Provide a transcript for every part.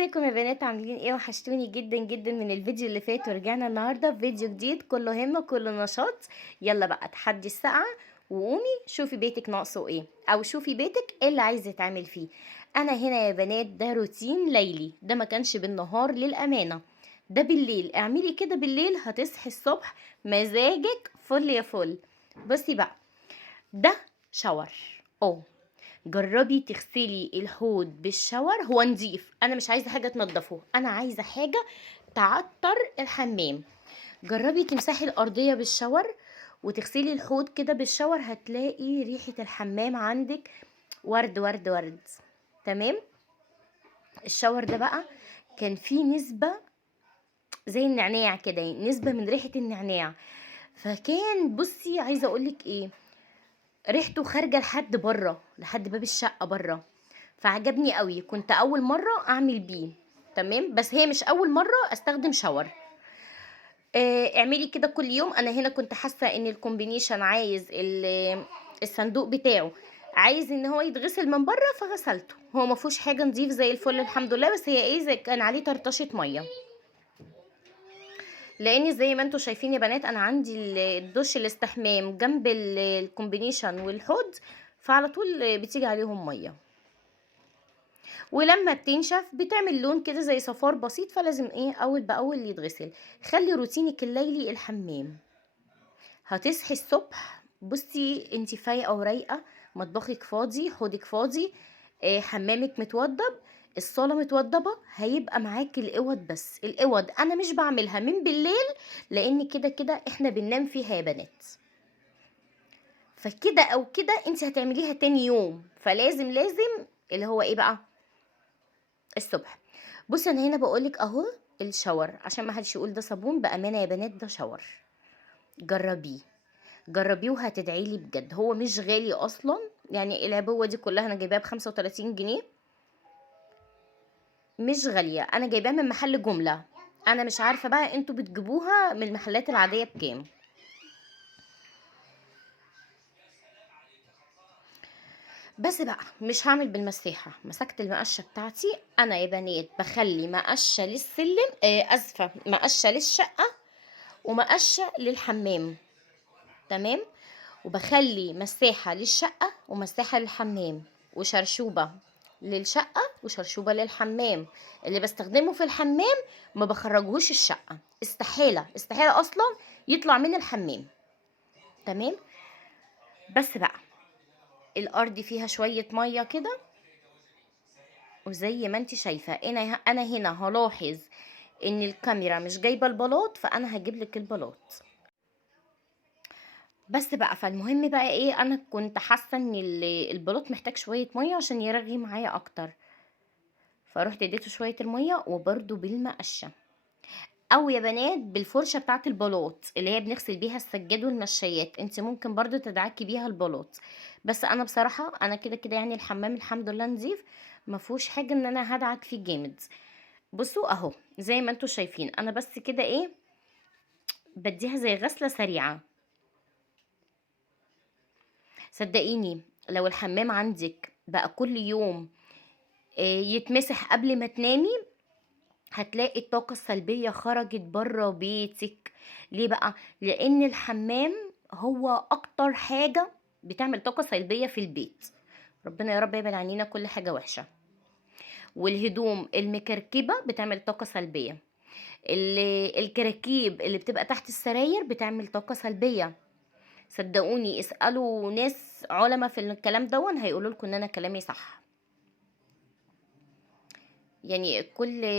ازيكم يا بنات؟ عاملين ايه؟ وحشتوني جدا جدا من الفيديو اللي فات، ورجعنا النهارده بفيديو جديد كله همه كله نشاط. يلا بقى تحدي الساعه، وقومي شوفي بيتك ناقصه ايه، او شوفي بيتك ايه اللي عايز يتعمل فيه. انا هنا يا بنات ده روتين ليلي، ده ما كانش بالنهار للامانه، ده بالليل. اعملي كده بالليل هتصحي الصبح مزاجك فل يا فل. بصي بقى، ده شاور. اه، جربي تغسلي الحوض بالشاور، هو نضيف، انا مش عايزه حاجه تنضفه، انا عايزه حاجه تعطر الحمام. جربي تمسحي الارضيه بالشاور وتغسلي الحوض كده بالشاور، هتلاقي ريحه الحمام عندك ورد ورد ورد. تمام. الشاور ده بقى كان فيه نسبه زي النعناع كده، يعني نسبه من ريحه النعناع، فكان بصي عايزه اقولك ايه، ريحته خارجه لحد بره، لحد باب الشقه بره، فعجبني قوي. كنت اول مره اعمل بيه. تمام، بس هي مش اول مره استخدم شاور. اعملي كده كل يوم. انا هنا كنت حاسه ان الكومبينيشن عايز الصندوق بتاعه عايز ان هو يتغسل من بره، فغسلته. هو ما فيهوش حاجه، نضيف زي الفل الحمد لله، بس هي ايه، زي كان عليه طرطشه ميه. لان زي ما انتم شايفين يا بنات، انا عندي الدش الاستحمام جنب الكومبينيشن والحوض، فعلى طول بتيجي عليهم ميه، ولما بتنشف بتعمل لون كده زي صفار بسيط، فلازم ايه اول باول يتغسل. خلي روتينك الليلي الحمام. هتصحي الصبح بصي انتي فايقه ورايقه، مطبخك فاضي، حوضك فاضي، حمامك متوضب، الصاله متوضبه، هيبقى معاكي الاوض. بس الاوض انا مش بعملها من بالليل، لان كده كده احنا بننام فيها يا بنات، فكده او كده انت هتعمليها تاني يوم، فلازم اللي هو ايه بقى، الصبح. بصي انا هنا بقولك اهو الشاور، عشان ما حدش يقول ده صابون، بامانه يا بنات ده شاور. جربيه، جربيه وهتدعي لي بجد. هو مش غالي اصلا، يعني العبوه دي كلها انا جايباها ب 35 جنيه، مش غاليه. انا جايباها من محل جمله، انا مش عارفه بقى انتوا بتجيبوها من المحلات العاديه بكام. بس بقى مش هعمل بالمساحه، مسكت المقشه بتاعتي. انا يا بنات بخلي مقشه للسلم، اسفه، مقشه للشقه ومقشه للحمام. تمام. وبخلي مساحة للشقة ومساحة للحمام، وشرشوبة للشقة وشرشوبة للحمام. اللي بستخدمه في الحمام ما بخرجهوش الشقة، استحالة استحالة اصلا يطلع من الحمام. تمام. بس بقى الارض فيها شوية مية كده، وزي ما انت شايفة انا هنا هلاحظ ان الكاميرا مش جايبة البلاط، فانا هجيب لك البلاط. بس بقى فالمهم بقى ايه، انا كنت حاسه ان البلاط محتاج شويه ميه عشان يرغي معايا اكتر، فروحت اديته شويه الميه، وبرده بالمقشه، او يا بنات بالفرشه بتاعه البلاط اللي هي بنغسل بيها السجاد والمشايات، انت ممكن برضو تدعكي بيها البلاط. بس انا بصراحه انا كده كده يعني الحمام الحمد لله نظيف، ما فيهوش حاجه ان انا هدعك فيه جامد. بصوا اهو زي ما انتوا شايفين، انا بس كده ايه، بديها زي غسله سريعه. صدقيني لو الحمام عندك بقى كل يوم يتمسح قبل ما تنامي، هتلاقي الطاقة السلبية خرجت بره بيتك. ليه بقى؟ لأن الحمام هو أكتر حاجة بتعمل طاقة سلبية في البيت. ربنا يا رب يبعد عنينا كل حاجة وحشة. والهدوم المكركبة بتعمل طاقة سلبية، الكراكيب اللي بتبقى تحت السراير بتعمل طاقة سلبية. صدقوني اسألوا ناس علماء في الكلام دون هيقولوا لكم ان انا كلامي صح. يعني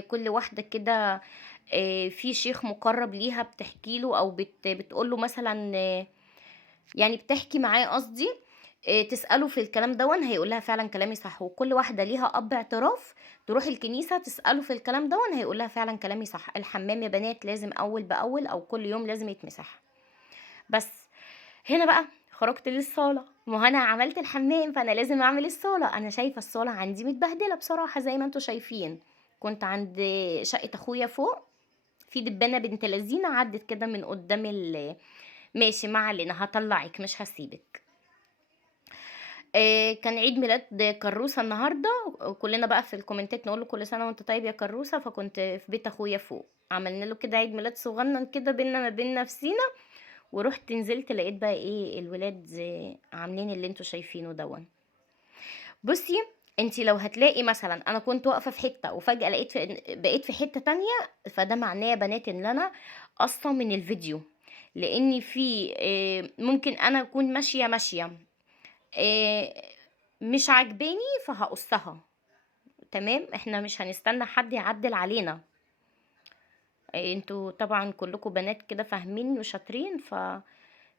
كل واحدة كده في شيخ مقرب ليها بتحكي له، او بتقول له مثلا، يعني بتحكي معاه قصدي، تسأله في الكلام دون هيقول لها فعلا كلامي صح. وكل واحدة ليها اب اعتراف تروح الكنيسة تسأله في الكلام دون هيقول لها فعلا كلامي صح. الحمام يا بنات لازم اول باول او كل يوم لازم يتمسح. بس هنا بقى خرجت للصالة، ما هو انا عملت الحمام فانا لازم اعمل الصالة. انا شايفة الصالة عندي متبهدلة بصراحة زي ما انتوا شايفين. كنت عند شقة اخويا فوق، في دبانة بنت لذينة عدت كده من قدام ماشي ما علينا، هطلعك مش هسيبك. كان عيد ميلاد كروسة النهارده، وكلنا بقى في الكومنتات نقول له كل سنة وأنت طيب يا كروسة، فكنت في بيت أخويا فوق، عملنا له كده عيد ميلاد صغنن كده بيننا ما بين نفسينا، ورُحت نزلت لقيت بقى إيه الولاد عاملين اللي أنتم شايفينه دوًّا. بُصّي، أنتِ لو هتلاقي مثلًا أنا كنت واقفة في حتة وفجأة لقيت بقيت في حتة تانية، فده معناه يا بنات إن أنا قاصة من الفيديو، لإن في ممكن أنا أكون ماشية آآ مش عاجباني فهاقصّها، تمام، إحنا مش هنستنى حد يعدِّل علينا، أنتم طبعًا كلّكم بنات كده فاهمين وشاطرين،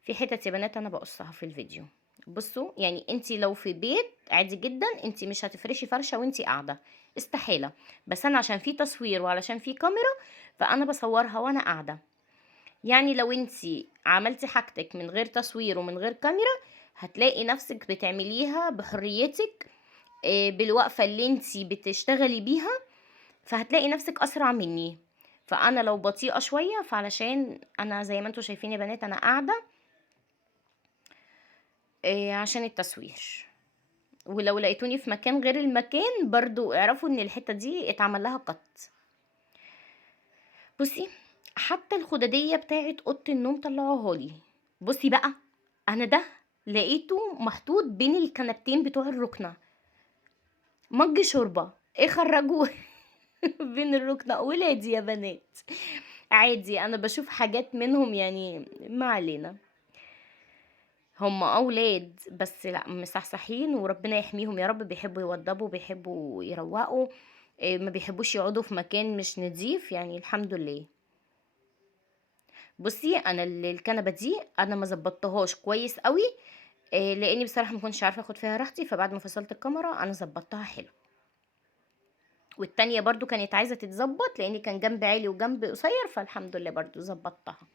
في حتت يا بنات أنا باقصّها في الفيديو. بُصّوا، يعني أنتِ لو في بيت عادي جدًا أنتِ مش هتفرشي فرشة وأنتِ قاعدة، استحالة، بس أنا عشان في تصوير وعلشان في كاميرا، فأنا باصوّرها وأنا قاعدة. يعني لو أنتِ عملتِ حاجتِك من غير تصوير ومن غير كاميرا، هتلاقي نفسِك بتعمليها بحريتِك، بالوقفة اللي أنتِ بتشتغلي بيها، فهتلاقي نفسِك أسرع منّي. فأنا لو بطيئة شوية، فعلشان أنا زي ما أنتم شايفين يا بنات أنا قاعدة عشان التصوير. ولو لقيتوني في مكان غير المكان برضه اعرفوا إن الحتّة دي اتعمل لها cut. بُصّي، حتى الخُدادية بتاعة أوضة النوم طلّعوها لي. بُصّي بقى، أنا ده لقيته محطوط بين الكنبتين بتوع الرُكنة، مَج شوربة، إيه خرّجوه بين الرُكنة، ولادي يا بنات. عادي أنا باشوف حاجات منهم يعني ما علينا. هم ولاد، بس لأ مصحصحين وربنا يحميهم يا رب، بيحبّوا يوضّبوا، بيحبّوا يروّقوا، ما بيحبّوش يقعدوا في مكان مش نضيف، يعني الحمد لله. بُصّي، أنا الكنبة دي أنا ما ضبّطتهاش كويس أوي، لإني بصراحة ما كنتش عارفة آخُد فيها راحتي، فبعد ما فصلت الكاميرا أنا ضبّطتها حلو. والتانية برضه كانت عايزة تتضبّط، لإن كان جنب عالي وجنب قصير، فالحمد لله برضه ضبّطتها.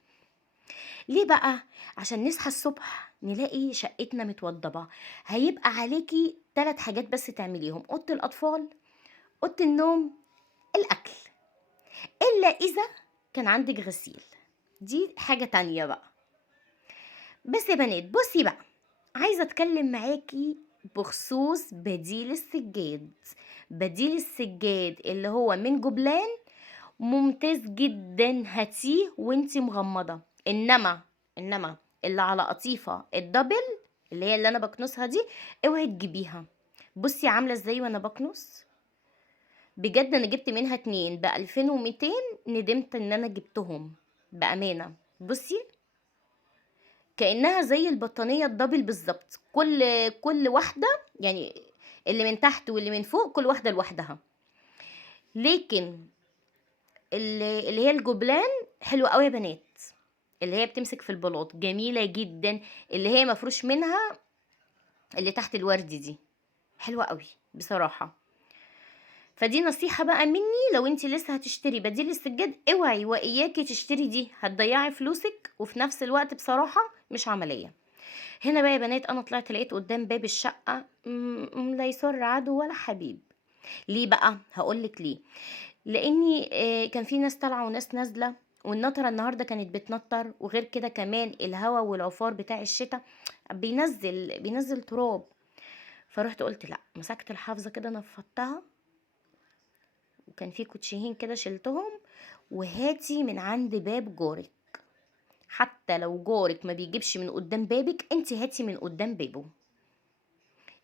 ليه بقى؟ عشان نصحى الصبح نلاقي شقتنا متوضبة، هيبقى عليكِ 3 حاجات بس تعمليهم، أوضة الأطفال، أوضة النوم، الأكل، إلا إذا كان عندِك غسيل، دي حاجة تانية بقى. بس يا بنات بُصّي بقى، عايزة أتكلم معاكِ بخصوص بديل السجاد. بديل السجاد اللي هو من جبلان ممتاز جدًا، هاتيه وأنتِ مغمضة، إنما اللي على قطيفة الدبل اللي هي اللي أنا باكنسها دي، اوعي تجيبيها. بُصّي عاملة إزاي وأنا باكنس، بجد أنا جبت منها 2 ب2200، ندمت إن أنا جبتهم، بأمانة. بُصّي كأنها زي البطانية الدبل بالضبط، كل واحدة يعني اللي من تحت واللي من فوق كل واحدة لوحدها، لكن اللي هي الجبلان حلوة أوي يا بنات، اللي هي بتمسك في البلاط جميلة جدًا، اللي هي مفروش منها اللي تحت الوردي دي، حلوة أوي بصراحة. فدي نصيحة بقى مني لو أنتِ لسه هتشتري بديل السجاد، اوعي وإياكِ تشتري دي، هتضيّعي فلوسِك وفي نفس الوقت بصراحة مش عملية. هنا بقى يا بنات أنا طلعت لقيت قدّام باب الشقة لا يسُر عدو ولا حبيب. ليه بقى؟ هاقول لِك ليه، لإني كان في ناس طالعة وناس نازلة، والنطرة النهارده كانت بتنطّر، وغير كده كمان الهوا والعُفار بتاع الشتا بينزّل تراب، فرُحت قُلت لأ، مسكت الحافظة كده نفّضتها، وكان في كوتشيين كده شِلتهم، وهاتي من عند باب جارِك، حتى لو جارِك ما بيجيبش من قدّام بابِك، أنتِ هاتي من قدّام بابه.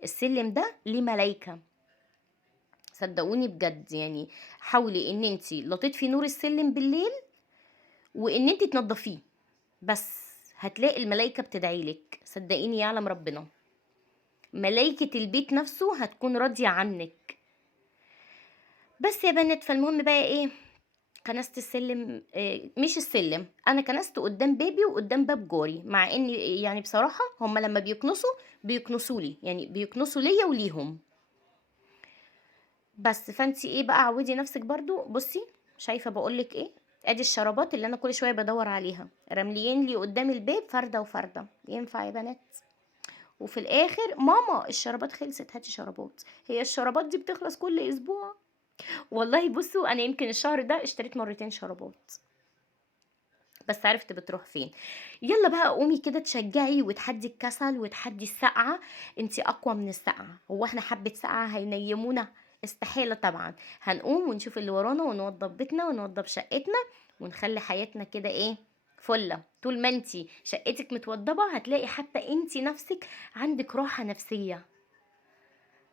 السلِّم ده ليه ملايكة، صدقوني بجد يعني حاولي إن أنتِ لا تطفي نور السلِّم بالليل، وإن أنتِ تنضّفيه، بس هتلاقي الملايكة بتدعي لِك، صدقيني يعلم ربنا، ملايكة البيت نفسه هتكون راضية عنِّك. بس يا بنات فالمهم بقى إيه، كنست السلِّم مش السلِّم، أنا كنست قدّام بابي وقدّام باب جاري، مع إن يعني بصراحة هُم لمّا بيكنسوا لي، يعني بيكنسوا ليّا وليهم. بس فأنتِ إيه بقى عوّدي نفسِك برضه، بُصّي شايفة باقول لِك إيه، أدي الشرابات اللي أنا كل شوية بادوّر عليها، راملين لي قدّام الباب فردة وفردة، ينفع يا بنات؟ وفي الآخر ماما الشرابات خلصت هاتي شرابات، هي الشرابات دي بتخلص كل أسبوع؟ والله بُصّوا أنا يمكن الشهر ده اشتريت مرتين شرابات، بس عرفت بتروح فين. يلا بقى قومي كده تشجعي وتحدي الكسل وتحدي السقعة. انتي اقوى من السقعة. هو احنا حبة سقعة هينيمونا؟ استحالة طبعا. هنقوم ونشوف اللي ورانا ونوضب بيتنا ونوضب شقتنا ونخلي حياتنا كده ايه، فلة. طول ما انتي شقتك متوضبة هتلاقي حتى انتي نفسك عندك راحة نفسية.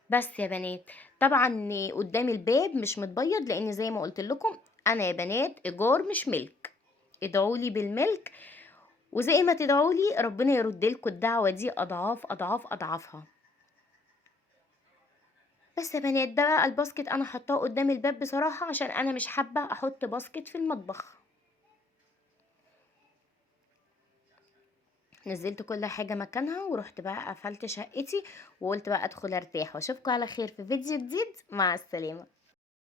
بس يا بنات، طبعا قدام الباب مش متبيض لان زي ما قلت لكم انا يا بنات ايجار مش ملك. ادعولي بالملك، وزي ما تدعولي ربنا يرد لكم الدعوة دي اضعاف اضعاف اضعافها. بس يا بنات ده بقى الباسكت انا حطاه قدام الباب بصراحة عشان انا مش حابة احط باسكت في المطبخ. نزلت كل حاجة مكانها ورحت بقى قفلت شقتي وقلت بقى ادخل ارتاح واشوفكم على خير في فيديو جديد. مع السلامة.